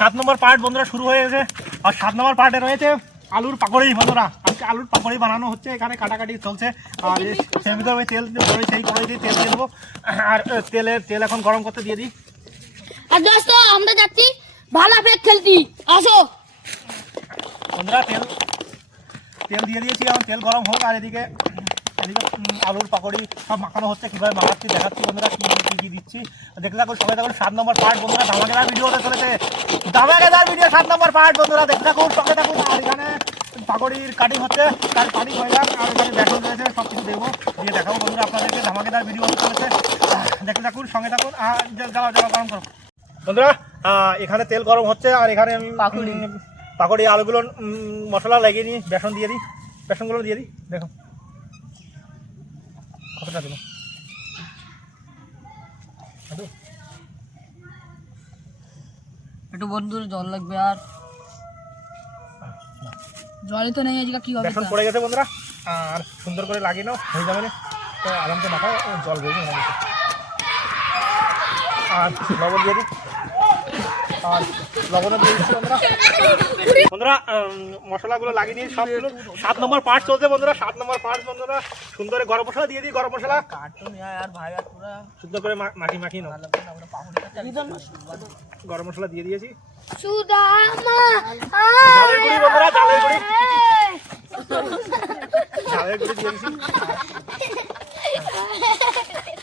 7 নম্বর part বন্ধুরা শুরু হয়ে গেছে। আর 7 নম্বর পার্টে রয়েছে আলুর পাকোড়ি বন্ধুরা। আজকে আলুর পাকোড়ি বানানো হচ্ছে, এখানে কাটাকাটি চলছে। আর সেই ভিতরে আমি তেল সেই কড়াই দিয়ে তেল দিয়ে দেবো। আর তেল এখন গরম করতে দিয়ে দিই। আর দোস্ত আমরা যাচ্ছি ভালা ফেক খেলতি, আসো বন্ধুরা। তেল দিয়ে দিয়েছি, এখন তেল গরম হোক। আর এদিকে আলুর পাকোড়ি সব মাখানো হচ্ছে, কীভাবে মাখাচ্ছি দেখাচ্ছি বন্ধুরা, কী দিচ্ছি দেখতে থাকুন, সবাই থাকুন। 7 নম্বর পার্ট বন্ধুরা, ধামাকেদার ভিডিও হতে চলেছে, ধামাকেদার ভিডিও 7 নম্বর পার্ট বন্ধুরা, দেখতে থাকুন, সঙ্গে থাকুন। আর এখানে পাকোড়ির কাটিং হচ্ছে, তার কাটিং হয়ে যাক। আর এখানে বেসন রয়েছে, সব কিছু দেবো, দিয়ে দেখাবো বন্ধুরা আপনাদেরকে। ধামাকেদার ভিডিও হতে চলেছে, দেখতে থাকুন, সঙ্গে থাকুন। আর জ্বালা গরম করো বন্ধুরা। এখানে তেল গরম হচ্ছে, আর এখানে আমি পাকোড়ি আলুগুলো মশলা লাগিয়ে নিই, বেসন দিয়ে দিই, বেসনগুলো দিয়ে দিই। দেখো কতটা দেবো, একটু বন্ধুর জল লাগবে। আর জলই তো নেই আজকে, কি হবে? বেসন পড়ে গেছে বন্ধুরা, আর সুন্দর করে লাগিয়ে নাও, হয়ে যাবে না তো আরামসে মাখাও। জল বেরিয়ে যাবে। আর লবণ দিয়ে দিই, আর লবণও দিয়ে দিচ্ছি বন্ধুরা। মশলাগুলো লাগিয়ে নিয়ে সবগুলো 7 নম্বর পার্ট চলছে বন্ধুরা। 7 নম্বর পার্ট বন্ধুরা, সুন্দর করে গরম মশলা দিয়ে দিই। গরম মশলা সুন্দর করে মাখিয়ে নাও। গরম মশলা দিয়ে দিয়েছি, ঝালের গুঁড়ি বন্ধুরা, ঝালের গুঁড়ি দিয়ে দিয়েছি।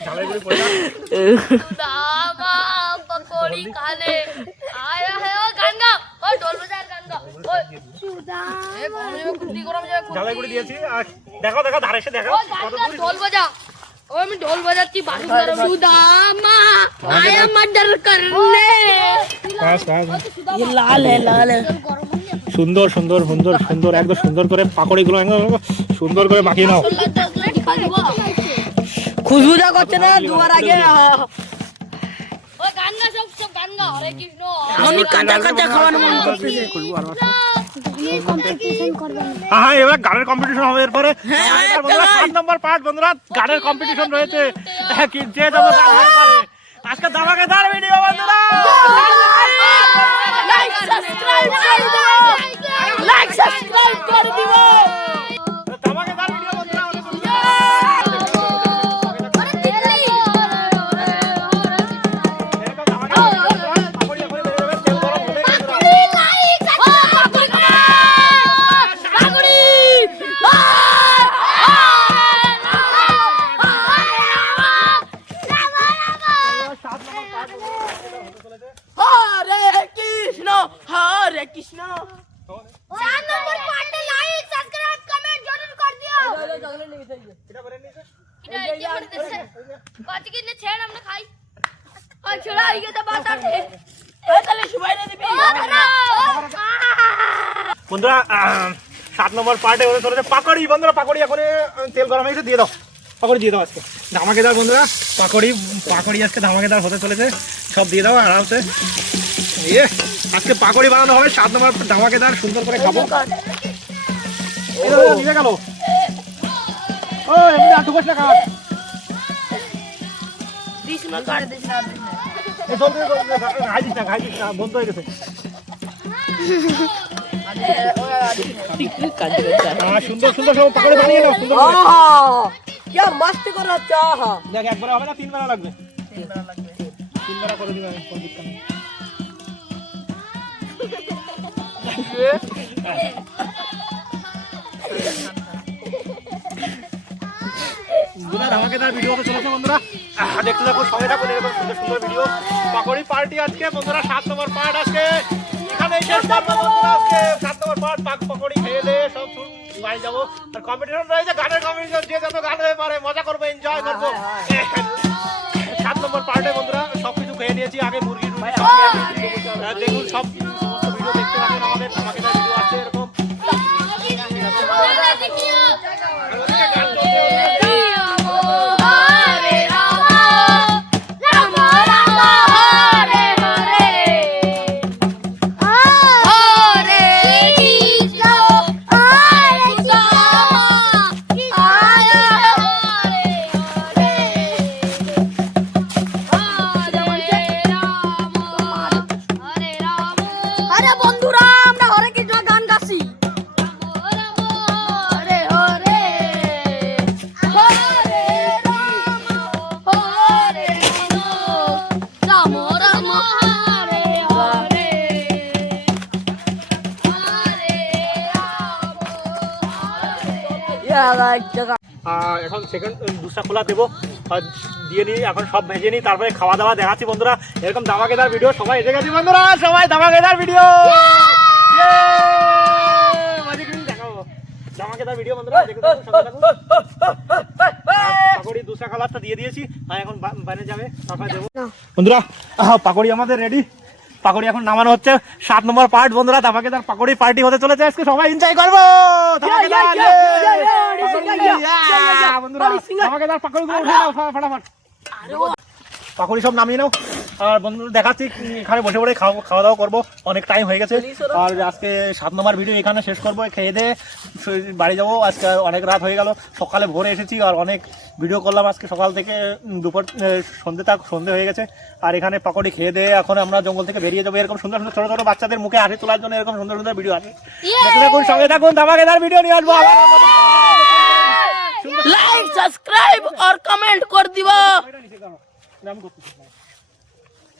ঝালের গুঁড়ি পড়ে যাবে। ঝালের গুঁড়ি দিয়েছি। আর দেখো ধারে এসে দেখো ঢোল বাজা, আমি ঢোল বাজাচ্ছি। সুদামা আয়া মর্ডার করনে, ये लाल है लाल है। সুন্দর সুন্দর সুন্দর সুন্দর একদম সুন্দর করে পাকোড়িগুলো একদম সুন্দর করে মাখিয়ে নাও। খুশবুটা করছে না দুবার আগে। ওই গান গা, সব গান গা, হরে কৃষ্ণ। আমি কাঁচা কাঁচা খাওয়ানো মন করতেছে। হ্যাঁ, এবার গানের কম্পিটিশন হবে এরপরে। 7 নম্বর পার্ট বন্ধুরা, গানের কম্পিটিশন রয়েছে, যে যত গান হতে পারে। আজকে ধামাকেদার ভিডিও বন্ধুরা, লাইক সাবস্ক্রাইব করে দিও। ধামাকেদার ভিডিও বন্ধুরা। हरे कृष्ण। 7 नंबर पार्ट में लाइक सब्सक्राइब कमेंट जरूर कर दियो। এটা করে নিছে, এটা কি করতেছে? পাঁচ কিনে ছেড় আমরা খাই। আর ছোড়া হই গেছে বাত আছে। এই তাহলে সবাই না দিবি। বন্ধুরা 7 নম্বর পার্টে হতে চলেছে পাকোড়ি বন্ধুরা। পাকোড়ি এখন তেল গরম হয়েছে, দিয়ে দাও পাকোড়ি, দিয়ে দাও। আজকে ধামাকেদার বন্ধুরা, পাকোড়ি আজকে ধামাকেদার হতে চলেছে, সব দিয়ে দাও আরামসে। আজকে পাকোড়ি বানানো হবে 7 নম্বর ধামাকেদার, সুন্দর করে খাবো। নিয়ে গেল এমনি আর ঢুকোস না, কাট দিস না কাট দিস না। ঘাই দিস না, বন্ধ হয়ে গেছে। সুন্দর সুন্দর সব পাকোড়ি বানিয়ে নাও, সুন্দর করে। क्या मस्त कर अच्छा। দেখ একবার হবে না, 3 বেলা লাগবে। 3 বেলা করে দিবা, কোন দিক নেই। ধামাকেদার ভিডিও তো চলেছে বন্ধুরা, দেখতে থাকুন, সবাই থাকুন, এরকম সুন্দর সুন্দর ভিডিও। পাকোড়ি পার্টি আজকে বন্ধুরা 7 নম্বর পার্ট আজকে এখানেই শেষ করবো বন্ধুরা। আজকে 7 নম্বর পার্ট পাকোড়ি খেয়ে দিয়ে সব বাড়ি যাবো। আর কম্পিটিশন রয়েছে, গানের কম্পিটিশন, যে যত গান হয়ে পারে মজা করবো, এনজয় করবো। 7 নম্বর পার্টে বন্ধুরা সবকিছু খেয়ে নিয়েছি, আগে মুরগি দেখুন, সব সমস্ত ভিডিও দেখতে পাবেন আমাদের ধামাকেদার ভিডিও আছে এরকম। এখন সেকেন্ড দুসরা খোলা দেবো আর দিয়ে নিই, এখন সব ভেজে নিই, তারপরে খাওয়া দাওয়া দেখাচ্ছি বন্ধুরা। এরকম ধামাকেদার ভিডিও সবাই এসে গেছি বন্ধুরা, সবাই ধামাকেদার ভিডিও দেখাবো, ধামাকেদার ভিডিও বন্ধুরা। পাকড়ি দুসরা কালারটা দিয়ে দিয়েছি, আর এখন বাইরে যাবে, তারপরে দেবো বন্ধুরা। পাকড়ি আমাদের রেডি, পাকড়ি এখন নামানো হচ্ছে। 7 নম্বর পার্ট বন্ধুরা, ধামাকেদার পাকড়ি পার্টি হতে চলেছে আজকে, সবাই এনজয় করবো বন্ধুরা। ধামাকেদার পাকড়িগুলো উঠে নাও ফটাফট, পাকড়ি সব নামিয়ে নাও। আর বন্ধুরা দেখাচ্ছি এখানে বসে বসে খাওয়া দাওয়া করবো, অনেক টাইম হয়ে গেছে। আর আজকে 7 নম্বর ভিডিও এখানে শেষ করবো, খেয়ে দিয়ে বাড়ি যাবো। আজকে অনেক রাত হয়ে গেল, সকালে ভোরে এসেছি আর অনেক ভিডিও করলাম আজকে সকাল থেকে দুপুর সন্ধে হয়ে গেছে। আর এখানে পাকড়ি খেয়ে দিয়ে এখন আমরা জঙ্গল থেকে বেরিয়ে যাবো। এরকম সুন্দর সুন্দর ছোট ছোট বাচ্চাদের মুখে হাসি তোলার জন্য এরকম সুন্দর সুন্দর ভিডিও আছে, দেখতে থাকুন, সঙ্গে থাকুন, ধামাকেদার ভিডিও নিয়ে আসবো। লাইক সাবস্ক্রাইব আর কমেন্ট করে দিবা।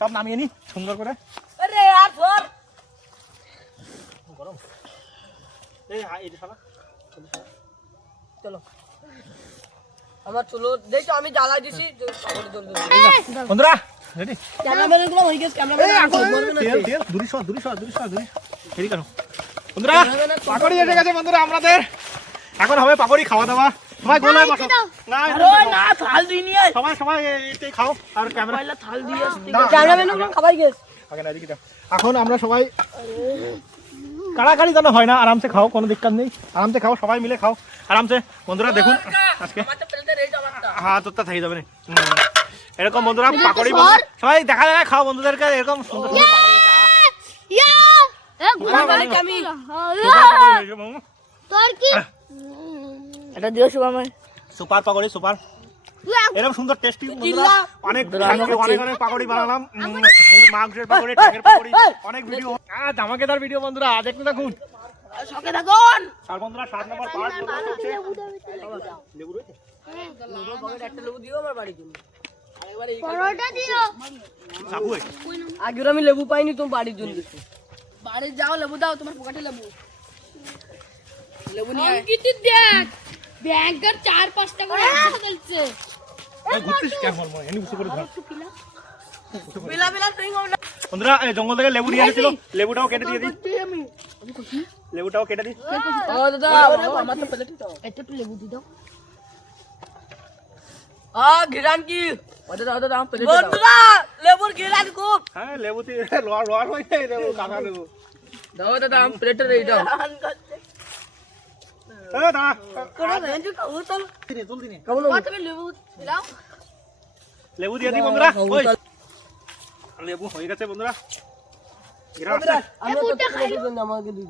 সব নামিয়ে নি সুন্দর করে। আরে यार ফর গরম এই এটা শালা চলো আমার চলো দেখো আমি জ্বালা দিছি বন্ধুরা রেডি। ক্যামেরাম্যানগুলো হই গেছে, ক্যামেরাম্যান তেল তেল দূরি সর রেডি করো বন্ধুরা। পাকড়ি এসে গেছে বন্ধুরা আমাদের, এখন হবে পাকড়ি খাওয়া দাওয়া। সবাই গোলায় বসো, না না থাল দিই নি আয় সবাই এটাই খাও। আর ক্যামেরা পয়লা থাল দিয়ে ক্যামেরাম্যানগুলো খাবাই গেছে আগে না দিকে দাও। এখন আমরা সবাই কাড়াকাড়ি যেন হয় না, আরামসে খাও, কোনো দিক্কত নেই, আরামসে খাও, সবাই মিলে খাও আরামসে বন্ধুরা। দেখুন আজকে আমার তো প্লেটে রেড আমারটা হ্যাঁ তোরটা থেকে যাবে না এরকম বন্ধুরা পাকড়ি সবাই দেখা দেখা খাও বন্ধুদেরকে এরকম সুন্দর এটা দিও শুভ আমার সুপার পাকড়ি সুপার, এরকম সুন্দর টেস্টি অনেক অনেক পাকড়ি বানালাম, মাংসের পাকড়ি, টাকের পাকড়ি, অনেক ভিডিও, ধামাকেদার ভিডিও বন্ধুরা দেখতে থাকুন, সঙ্গে থাকুন। আর বন্ধুরা 7 নম্বর পার্ট হচ্ছে লেবু রয়েছে, একটা লেবু দিও আমার বাড়ি জন্য, আরেকবার এই পরোটা দিও সাবু আগে আমি লেবু পাইনি তুমি বাড়ির জন্য দিছো, বাড়ি যাও লেবু দাও, তোমার পকেটে লেবু নিয়ে আয়। অঙ্কিত দেখ ব্যাংকার 4-5টা করে একসাথে চলছে ঘুরতেছিস কেমন মনে এনে বুঝতে করে ধর বিলা বিলা তুই না বন্ধুরা। এই জঙ্গল থেকে লেবু নিয়ে এসেছিল, লেবুটাও কেটে দিয়ে দিই, আমি লেবুটাও কেটে দিই। ও দাদা আমার তো প্লেটে দাও, এটা একটু লেবু দি দাও ঘিরান কি দাদা আমার প্লেটে দাও বন্ধুরা, লেবুর ঘিরান খুব, হ্যাঁ লেবুতে লোয়ার হয়ে যায় লেবু, কাঁচা লেবু। দাও দাদা আমার প্লেটে রেই দাও দাদা কোন রেঞ্জ খাও তো জলদি নে কেমন তুমি লেবু দিলাও, লেবু দিয়ে দিই বন্ধুরা। ওই লেবু হয়ে গেছে বন্ধুরা, আমি তো আমাকে দিই